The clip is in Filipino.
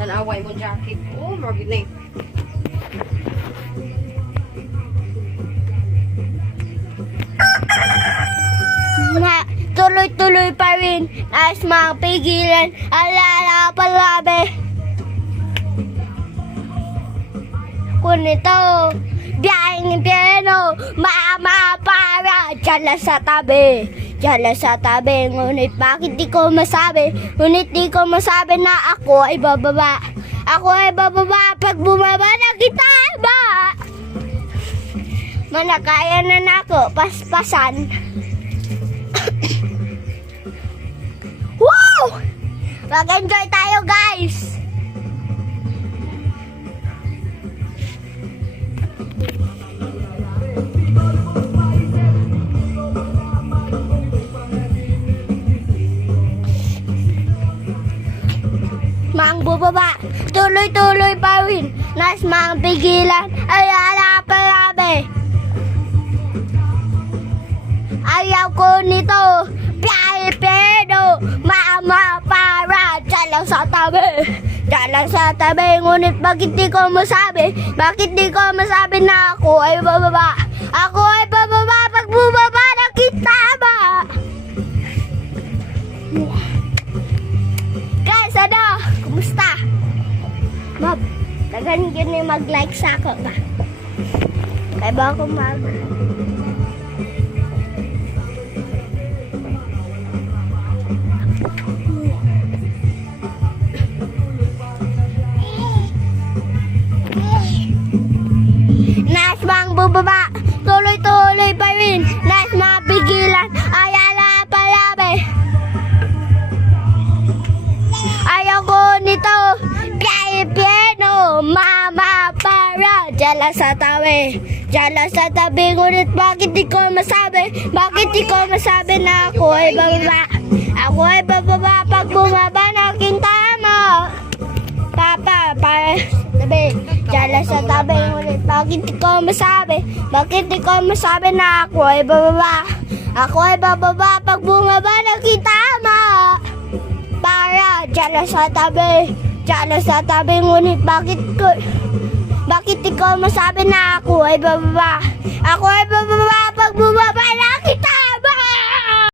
Tanaway mo jacket. Oh, marami na eh. Na, tuloy-tuloy pa rin as mga pigilan alala palabi kunito biyaheng impyerno mama para dyan lang sa tabi ngunit bakit di ko masabi na ako ay bababa pag bumaba na kita ba manakaya na nako paspasan. Wow! Mag-enjoy tayo, guys! Mang bubaba, tuloy-tuloy pa rin. Nas mang pigilan, ay alapalabi. Ayaw ko nito, pero mama para dyan lang sa tabi ngunit bakit di ko masabi na ako ay bababa pag bumaba na kita ba guys ano kumusta mab tagan gini mag-like sa ako ba kaya ba ako bubaba, tuloy-tuloy pa rin, nas mapigilan, ayala palabi. Ayaw ko nito, piano, mama para, dyan lang sa tabi, ngunit bakit di ko masabi na ako ay bababa, pag bumaba na tama. Papa, para tabi, dyan lang sa tabi, ngunit bakit di ko masabi na ako ay bababa, pag bumaba na tama. Para, dyan lang sa tabi, ngunit bakit di ko masabi na ako ay bababa,